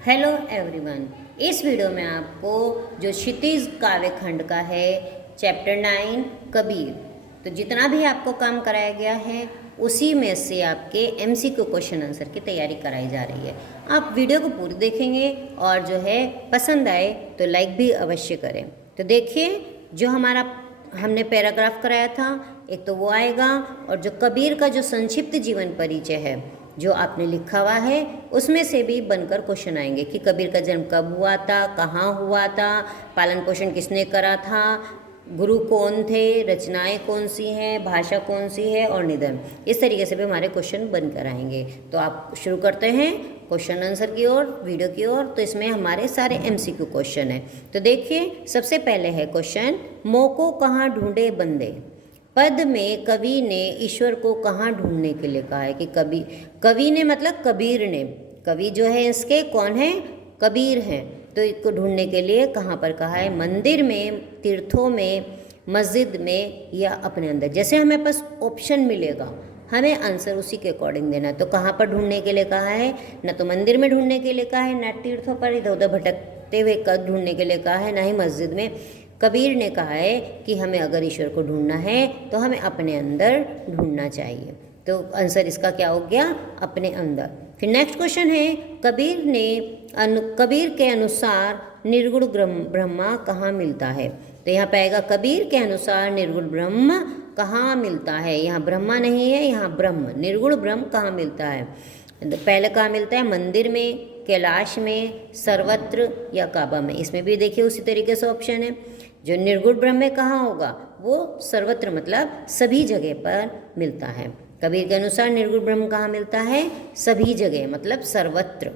Hello everyone. इस video में आपको जो क्षितिज काव्य खंड का है चैप्टर 9 कबीर, तो जितना भी आपको काम कराया गया है उसी में से आपके एमसीक्यू क्वेश्चन आंसर की तैयारी कराई जा रही है। आप वीडियो को पूरी देखेंगे और जो है पसंद आए तो लाइक भी अवश्य करें। तो देखिए, जो हमारा हमने पैराग्राफ कराया था एक तो वो आएगा, और जो कबीर का जो संक्षिप्त जीवन परिचय है जो आपने लिखा हुआ है उसमें से भी बनकर क्वेश्चन आएंगे कि कबीर का जन्म कब हुआ था, कहाँ हुआ था, पालन पोषण किसने करा था, गुरु कौन थे, रचनाएं कौन सी हैं, भाषा कौन सी है और निधन। इस तरीके से भी हमारे क्वेश्चन बनकर आएंगे। तो आप शुरू करते हैं क्वेश्चन आंसर की ओर, वीडियो की ओर। तो इसमें हमारे सारे एमसीक्यू क्वेश्चन हैं। तो देखिए, सबसे पहले है क्वेश्चन, मोको कहाँ ढूंढे बंदे। पद में कवि ने ईश्वर को कहाँ ढूंढने के लिए कहा है कि कवि ने मतलब कबीर ने, कवि जो है इसके कौन है, कबीर हैं। तो इसको ढूंढने के लिए कहाँ पर कहा है, मंदिर में, तीर्थों में, मस्जिद में या अपने अंदर। जैसे हमें पास ऑप्शन मिलेगा हमें आंसर उसी के अकॉर्डिंग देना। तो कहाँ पर ढूंढने के लिए कहा है, न तो मंदिर में ढूंढने के लिए कहा है, न तीर्थों पर इधर उधर भटकते हुए ढूंढने के लिए कहा है, ना ही मस्जिद में। कबीर ने कहा है कि हमें अगर ईश्वर को ढूंढना है तो हमें अपने अंदर ढूंढना चाहिए। तो आंसर इसका क्या हो गया, अपने अंदर। फिर नेक्स्ट क्वेश्चन है, कबीर के अनुसार निर्गुण ब्रह्मा कहाँ मिलता है। तो यहाँ पे आएगा कबीर के अनुसार निर्गुण ब्रह्म कहाँ मिलता है। यहाँ ब्रह्मा नहीं है, यहाँ ब्रह्म, निर्गुण ब्रह्म कहाँ मिलता है। पहले कहाँ मिलता है, मंदिर में, कैलाश में, सर्वत्र या काबा में। इसमें भी देखिए उसी तरीके से ऑप्शन है। जो निर्गुण ब्रह्म में कहाँ होगा, वो सर्वत्र मतलब सभी जगह पर मिलता है। कबीर के अनुसार निर्गुण ब्रह्म कहाँ मिलता है, सभी जगह मतलब सर्वत्र।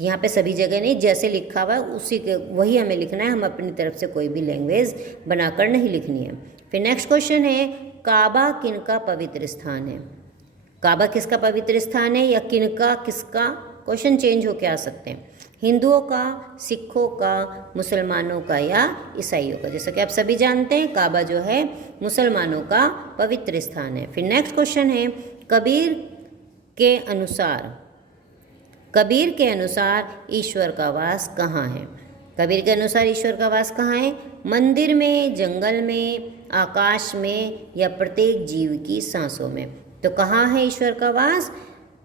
यहाँ पे सभी जगह नहीं, जैसे लिखा हुआ उसी के वही हमें लिखना है। हम अपनी तरफ से कोई भी लैंग्वेज बनाकर नहीं लिखनी है। फिर नेक्स्ट क्वेश्चन है, काबा किनका पवित्र स्थान है। काबा किसका पवित्र स्थान है या किनका किसका, क्वेश्चन चेंज होकर आ सकते हैं। हिंदुओं का, सिखों का, मुसलमानों का या ईसाइयों का। जैसा कि आप सभी जानते हैं काबा जो है मुसलमानों का पवित्र स्थान है। फिर नेक्स्ट क्वेश्चन है, कबीर के अनुसार ईश्वर का वास कहाँ है। कबीर के अनुसार ईश्वर का वास कहाँ है, मंदिर में, जंगल में, आकाश में या प्रत्येक जीव की सांसों में। तो कहाँ है ईश्वर का वास,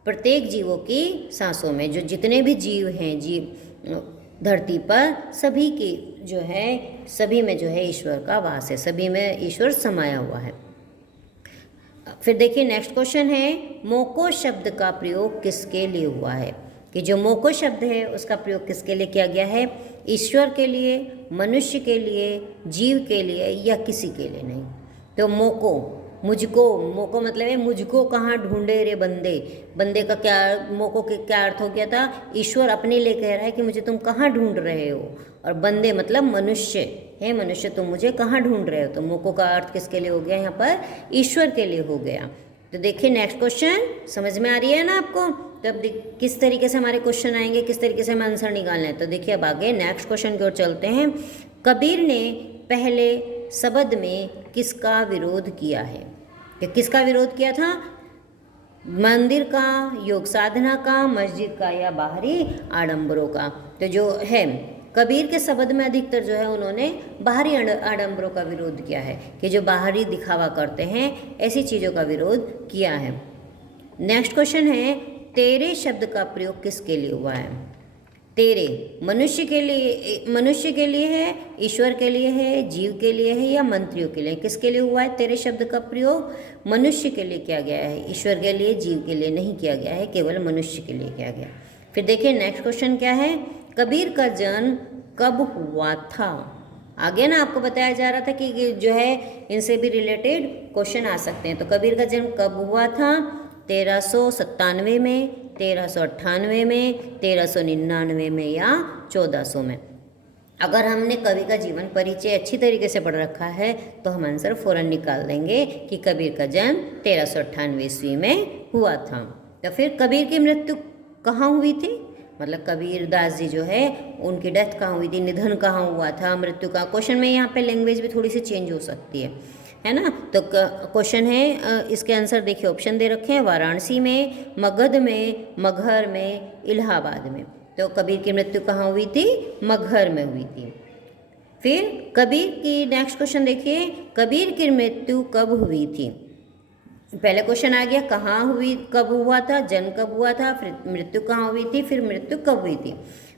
प्रत्येक जीवों की सांसों में। जो जितने भी जीव हैं, जीव धरती पर, सभी की जो है, सभी में जो है ईश्वर का वास है, सभी में ईश्वर समाया हुआ है। फिर देखिए नेक्स्ट क्वेश्चन है, मोको शब्द का प्रयोग किसके लिए हुआ है। कि जो मोको शब्द है उसका प्रयोग किसके लिए किया गया है, ईश्वर के लिए, मनुष्य के लिए, जीव के लिए या किसी के लिए नहीं। तो मोको, मुझको, मोको मतलब है मुझको कहाँ ढूंढे रे बंदे। बंदे का क्या, मोको के क्या अर्थ हो गया था, ईश्वर अपने लिए कह रहा है कि मुझे तुम कहाँ ढूंढ रहे हो, और बंदे मतलब मनुष्य है, मनुष्य तुम मुझे कहाँ ढूंढ रहे हो। तो मोको का अर्थ किसके लिए हो गया, यहाँ पर ईश्वर के लिए हो गया। तो देखिए नेक्स्ट क्वेश्चन समझ में आ रही है ना आपको। तो अब किस तरीके से हमारे क्वेश्चन आएंगे, किस तरीके से हमें आंसर निकालना है। तो देखिए अब आगे नेक्स्ट क्वेश्चन की ओर चलते हैं। कबीर ने पहले शब्द में किसका विरोध किया है। कि किसका विरोध किया था, मंदिर का, योग साधना का, मस्जिद का या बाहरी आडंबरों का। तो जो है कबीर के शब्द में अधिकतर जो है उन्होंने बाहरी आडंबरों का विरोध किया है, कि जो बाहरी दिखावा करते हैं ऐसी चीज़ों का विरोध किया है। नेक्स्ट क्वेश्चन है, तेरे शब्द का प्रयोग किसके लिए हुआ है। तेरे मनुष्य के लिए है, ईश्वर के लिए है, जीव के लिए है या मंत्रियों के लिए। किसके लिए हुआ है तेरे शब्द का प्रयोग, मनुष्य के लिए किया गया है, ईश्वर के लिए, जीव के लिए नहीं किया गया है, केवल मनुष्य के लिए किया गया। फिर देखिए नेक्स्ट क्वेश्चन क्या है, कबीर का जन्म कब हुआ था। आगे ना आपको बताया जा रहा था कि जो है इनसे भी रिलेटेड क्वेश्चन आ सकते हैं। तो कबीर का जन्म कब हुआ था, 1397 में, 1398 में, 1399 में या 1400 में। अगर हमने कवि का जीवन परिचय अच्छी तरीके से पढ़ रखा है तो हम आंसर फौरन निकाल देंगे कि कबीर का जन्म 1398 ईस्वी में हुआ था। तो फिर कबीर की मृत्यु कहाँ हुई थी, मतलब कबीर दास जी जो है उनकी डेथ कहाँ हुई थी, निधन कहाँ हुआ था, मृत्यु का। क्वेश्चन में यहाँ पे लैंग्वेज भी थोड़ी सी चेंज हो सकती है ना। तो क्वेश्चन है, इसके आंसर देखिए ऑप्शन दे रखे हैं, वाराणसी में, मगध में, मगहर में, इलाहाबाद में। तो कबीर की मृत्यु कहाँ हुई थी? मगहर में हुई थी। फिर कबीर की नेक्स्ट क्वेश्चन देखिए, कबीर की मृत्यु कब हुई थी? पहले क्वेश्चन आ गया कहाँ हुई, कब हुआ था, जन्म कब हुआ था, फिर मृत्यु कहाँ हुई थी, फिर मृत्यु कब हुई थी?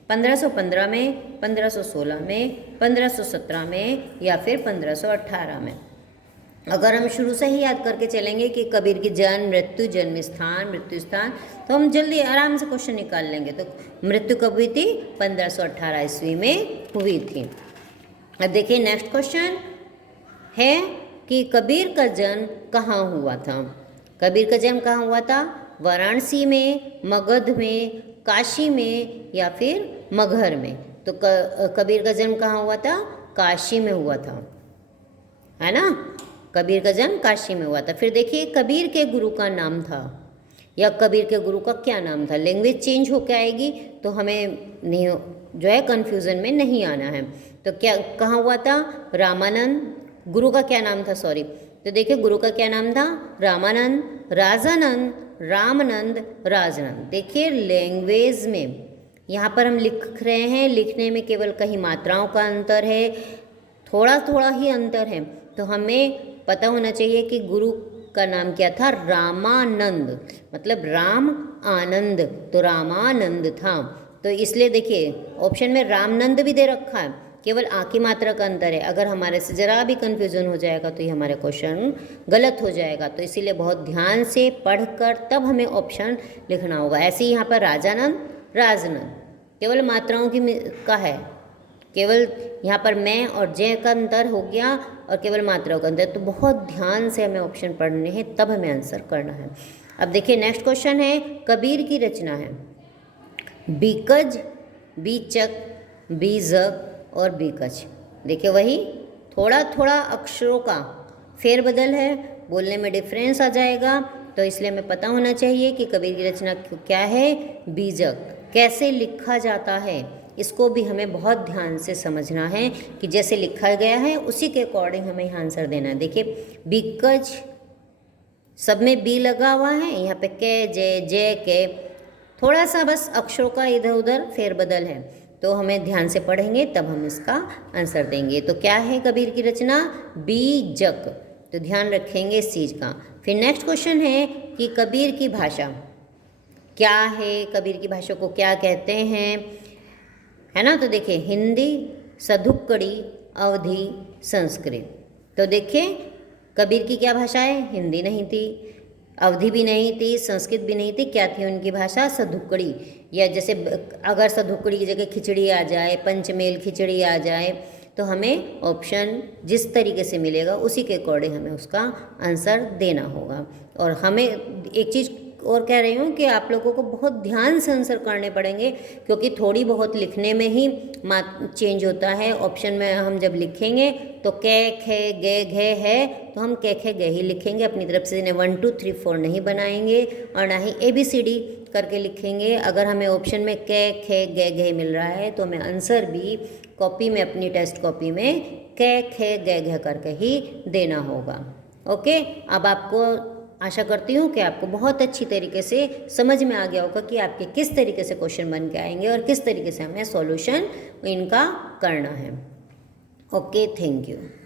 1515 में, 1516 में, 1517 में या फिर 1518 में। अगर हम शुरू से ही याद करके चलेंगे कि कबीर की जन्म, मृत्यु, जन्म स्थान, मृत्यु स्थान, तो हम जल्दी आराम से क्वेश्चन निकाल लेंगे। तो मृत्यु कब हुई थी? 1518 ईस्वी में हुई थी। अब देखिए नेक्स्ट क्वेश्चन है कि कबीर का जन्म कहाँ हुआ था? कबीर का जन्म कहाँ हुआ था? वाराणसी में, मगध में, काशी में या फिर मगहर में। तो कबीर का जन्म कहाँ हुआ था? काशी में हुआ था, है ना। कबीर का जन्म काशी में हुआ था। फिर देखिए कबीर के गुरु का नाम था, या कबीर के गुरु का क्या नाम था? लैंग्वेज चेंज होकर आएगी तो हमें नहीं, जो है कन्फ्यूज़न में नहीं आना है। तो क्या कहाँ हुआ था? रामानंद। गुरु का क्या नाम था? सॉरी, तो देखिए गुरु का क्या नाम था? रामानंद, राजानंद, रामनंद, राजनंद। देखिए लैंग्वेज में यहाँ पर हम लिख रहे हैं, लिखने में केवल कहीं मात्राओं का अंतर है, थोड़ा थोड़ा ही अंतर है। तो हमें पता होना चाहिए कि गुरु का नाम क्या था? रामानंद, मतलब राम आनंद, तो रामानंद था। तो इसलिए देखिए ऑप्शन में रामनंद भी दे रखा है, केवल आ की मात्रा का अंतर है। अगर हमारे से ज़रा भी कन्फ्यूज़न हो जाएगा तो ये हमारा क्वेश्चन गलत हो जाएगा। तो इसीलिए बहुत ध्यान से पढ़कर तब हमें ऑप्शन लिखना होगा। ऐसे ही यहाँ पर राजानंद, राजनंद, केवल मात्राओं की का है, केवल यहाँ पर मैं और जय का अंतर हो गया और केवल मात्राओं का अंतर। तो बहुत ध्यान से हमें ऑप्शन पढ़ने हैं, तब हमें आंसर करना है। अब देखिए नेक्स्ट क्वेश्चन है, कबीर की रचना है बीकज, बीचक, बीजक और बीकच। देखिए वही थोड़ा थोड़ा अक्षरों का फेरबदल है, बोलने में डिफरेंस आ जाएगा। तो इसलिए हमें पता होना चाहिए कि कबीर की रचना क्या है? बीजक। कैसे लिखा जाता है इसको भी हमें बहुत ध्यान से समझना है कि जैसे लिखा गया है उसी के अकॉर्डिंग हमें यहाँ आंसर देना है। देखिए बीकज, सब में बी लगा हुआ है, यहाँ पे के, जे के, थोड़ा सा बस अक्षरों का इधर उधर फेरबदल है। तो हमें ध्यान से पढ़ेंगे तब हम इसका आंसर देंगे। तो क्या है कबीर की रचना? बीजक। तो ध्यान रखेंगे इस चीज़ का। फिर नेक्स्ट क्वेश्चन है कि कबीर की भाषा क्या है? कबीर की भाषा को क्या कहते हैं, है ना। तो देखिए हिंदी, सधुक्कड़ी, अवधी, संस्कृत। तो देखिए कबीर की क्या भाषा है? हिंदी नहीं थी, अवधी भी नहीं थी, संस्कृत भी नहीं थी। क्या थी उनकी भाषा? सधुक्कड़ी। या जैसे अगर सधुक्कड़ी की जगह खिचड़ी आ जाए, पंचमेल खिचड़ी आ जाए, तो हमें ऑप्शन जिस तरीके से मिलेगा उसी के अकॉर्डिंग हमें उसका आंसर देना होगा। और हमें एक चीज़ और कह रही हूँ कि आप लोगों को बहुत ध्यान से आंसर करने पड़ेंगे, क्योंकि थोड़ी बहुत लिखने में ही चेंज होता है। ऑप्शन में हम जब लिखेंगे तो कै, खे, गे, घे है, तो हम कै, खे, गे ही लिखेंगे, अपनी तरफ से 1 2 3 4 नहीं बनाएंगे और ना ही ABCD करके लिखेंगे। अगर हमें ऑप्शन में कै, खे, गे, घे मिल रहा है तो हमें आंसर भी कॉपी में, अपनी टेस्ट कॉपी में कै, खे, गे, घे करके ही देना होगा। ओके, अब आपको आशा करती हूँ कि आपको बहुत अच्छी तरीके से समझ में आ गया होगा कि आपके किस तरीके से क्वेश्चन बन के आएंगे और किस तरीके से हमें सॉल्यूशन इनका करना है। Okay, thank you.